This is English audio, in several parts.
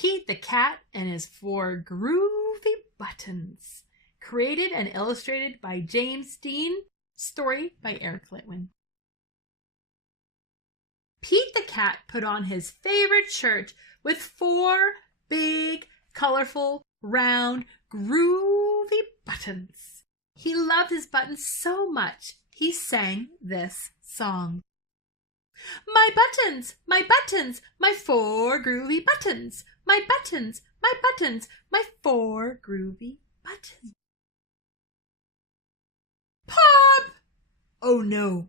Pete the Cat and his 4 Groovy Buttons. Created and illustrated by James Dean. Story by Eric Litwin. Pete the Cat put on his favorite shirt with 4 big, colorful, round, groovy buttons. He loved his buttons so much, he sang this song. My buttons, my 4 groovy buttons. My buttons, my 4 groovy buttons. Pop! Oh no!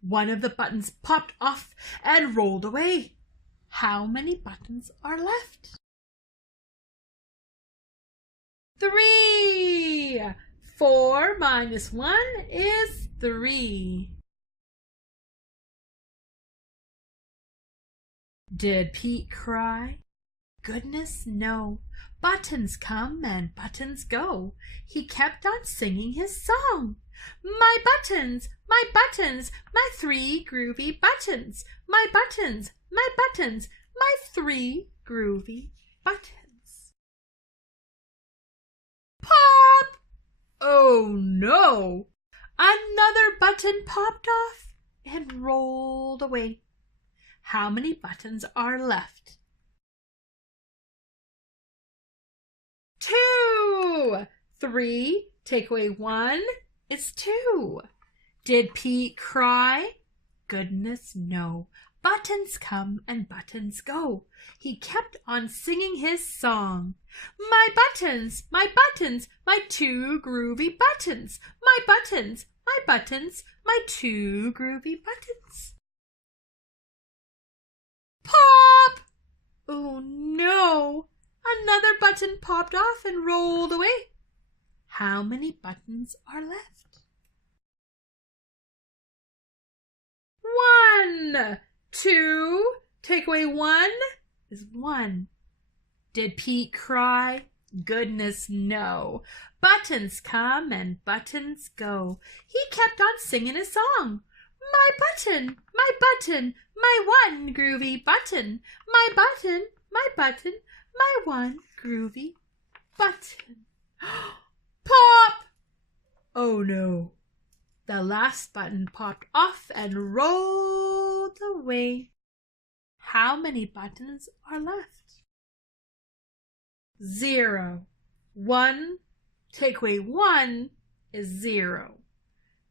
One of the buttons popped off and rolled away. How many buttons are left? 3! 4 minus 1 is 3. Did Pete cry? Goodness, no. Buttons come and buttons go. He kept on singing his song. My buttons, my 3 groovy buttons. My buttons, my 3 groovy buttons. Pop! Oh no! Another button popped off and rolled away. How many buttons are left? 2! 3 take away 1 is 2. Did Pete cry? Goodness, no. Buttons come and buttons go. He kept on singing his song. My buttons, my 2 groovy buttons. My buttons, my 2 groovy buttons. Pop! Oh no! Another button popped off and rolled away. How many buttons are left? 1! 2 take away 1 is 1. Did Pete cry? Goodness, no. Buttons come and buttons go. He kept on singing his song. My button, my 1 groovy button. My button, my 1 groovy button. Pop! Oh no. The last button popped off and rolled away. How many buttons are left? 0. 1 take away 1 is 0.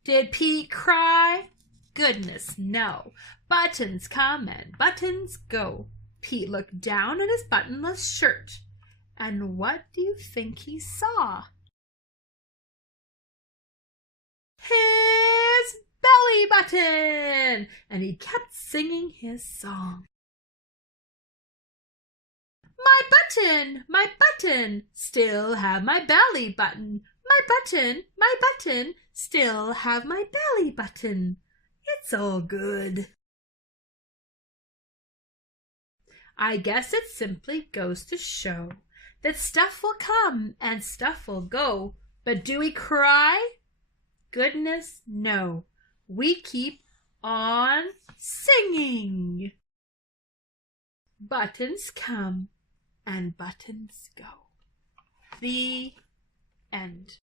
Did Pete cry? Goodness, no. Buttons come and buttons go. Pete looked down at his buttonless shirt, and what do you think he saw? His belly button! And he kept singing his song. My button, still have my belly button. My button, still have my belly button. It's all good. I guess it simply goes to show that stuff will come and stuff will go, but do we cry? Goodness, no. We keep on singing. Buttons come and buttons go. The end.